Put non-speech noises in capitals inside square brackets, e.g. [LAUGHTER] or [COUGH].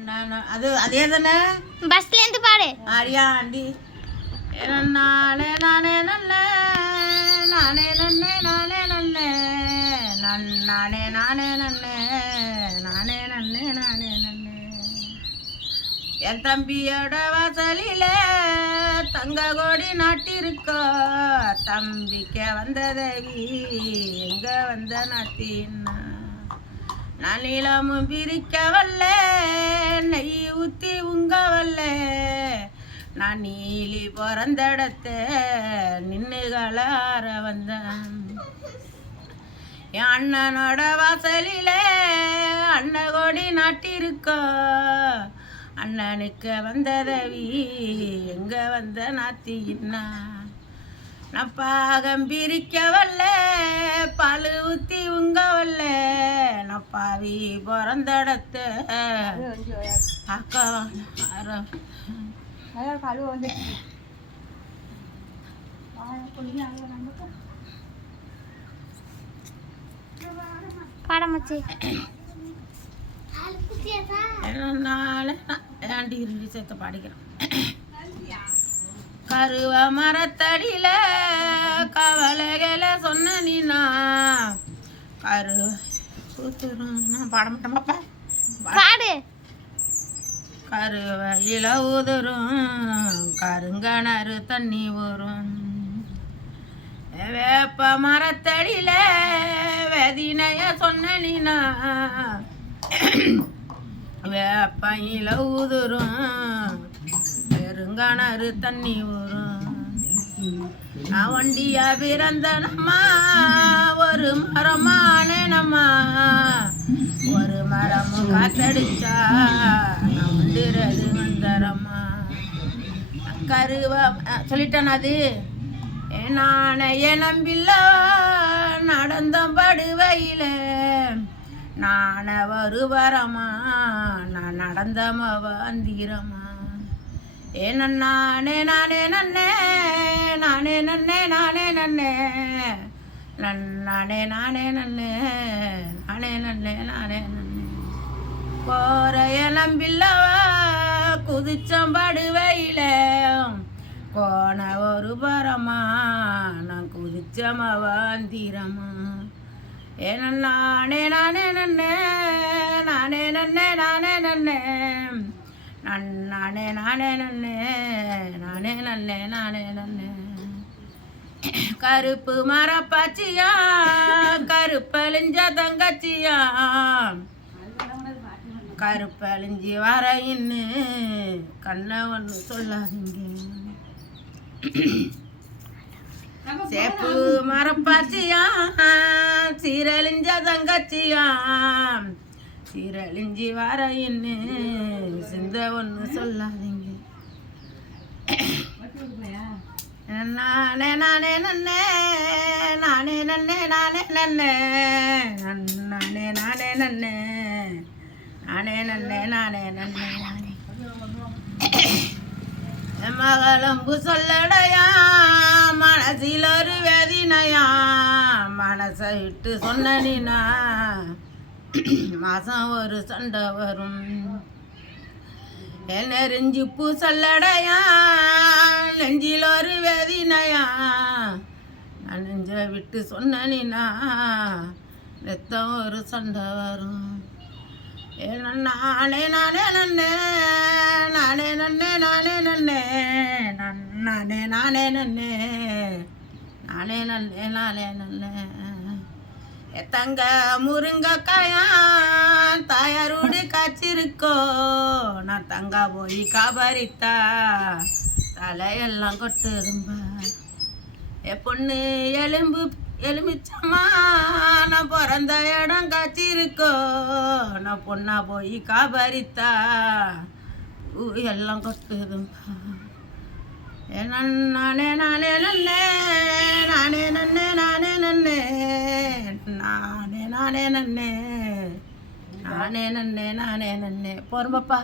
நான் அது அதே தானே பஸ்ல இருந்து பாடு. அடியாண்டி நானே நானே நல்ல நானே நன்னே நானே நல்ல நன் நானே நானே நன்னே நானே நன்னே நானே நன்னே என் தம்பியோட வாசலில தங்க கோடி நாட்டிருக்கோ. தம்பிக்க வந்த தேவி எங்க வந்த நாத்தின்னா? நான் நீளமும் பிரிக்க வல்ல நெய் ஊத்தி உங்க வல்ல நான் நீலி பிறந்த இடத்த நின்னுகளார வந்தேன். என் அண்ணனோட வாசலில அண்ணன் கொடி நாட்டிருக்கோ. அண்ணனுக்கு வந்ததவி எங்க வந்த நாத்தின்னா நான் பாகம் பிரிக்க வல்ல பாவி பிறந்த இடத்த அக்கா ஆரம். பாட மச்சி என்னால நான் ஏன்டி இறுதி சேர்த்து பாடிக்கிறேன்? கருவ மரத்தடியில கவலைகளை சொன்ன நீனா. கரு நான் பாட. மாட்டேன் பாப்பா பாடு கருவையில உதிரும் கருங்கணறு தண்ணி வரும் வேப்ப மரத்தடியில வெதினைய சொன்னலினா நீனா வேப்பையில உதிரும் பெருங்கணறு தண்ணி வரும் நான் வண்டியா பிறந்தனம்மா ஒரு மரமானேனம்மா ஒரு மரமும் காத்தடிச்சா நான் வந்தரம்மா. கருவ சொல்லிட்டேன் அது. நானைய நம்பில்ல நடந்த படுவையில. நான வருவரமா நான் நடந்தம வந்திரமா ஏ நன்னானே நானே நன்னே நானே நன்னே நானே நன்னே. நன்னானே நானே நன்னே நானே நன்னே நானே நன்னே. கோரைய நம்பில்லவா குதிச்சம்படு வெயில கோண ஒரு பரமா நான் குதிச்சமவாந்திரமா ஏ நன்னானே நானே நன்னே நானே நன்னே நானே நன்னே. நானே நானே நன்னே நானே நன்னே நானே. நன்னே கருப்பு மரப்பாச்சியா கருப்பழிஞ்ச தங்கச்சியா. கருப்பழிஞ்சி வர இன்னு கண்ணை ஒன்று சொல்லாதீங்க. சேப்பு மரப்பாச்சியா சீரழிஞ்ச தங்கச்சியா. சீரழிஞ்சி என்ன சிந்த ஒன்று சொல்லாதீங்க. நானே நானே நன்னே நானே நன்னே நானே நன்னே நானே நானே நன்னே நானே நன்னே நானே நன்னே என் மகளம்பு சொல்லடையா மனசில் ஒரு வேதினையா மனசை விட்டு சொன்னனினா [CLEARS THROAT] மாசம் ஒரு சண்டை வரும். என் நெறிஞ்சி பூசல்லடையா நெஞ்சில் ஒரு வேதினையா நான் நெஞ்ச விட்டு சொன்னனினா ரத்தம் ஒரு சண்டை வரும். நானே நானே நன்னே நானே நன்னே நானே நன்னே நானே நானே நன்னே நானே நன்னே நானே நன்னே. எத்தங்க முருங்கக்காயா தாயாரோடு காய்ச்சிருக்கோ? நான் தங்கா போய் காபரித்தா தலையெல்லாம் கொட்டுதும்பா எ பொண்ணு எலும்பு எலுமிச்சம்மா நான் பிறந்த இடம் காய்ச்சிருக்கோ? நான் பொண்ணா போய் காபரித்தா பூ எல்லாம் கொட்டுதும்பா ஏ நன் நானே நானே நன்னே நானே நன்னே நானே நன்னே நானே நன்னே நானே நன்னே. போகிறோம் பாப்பா.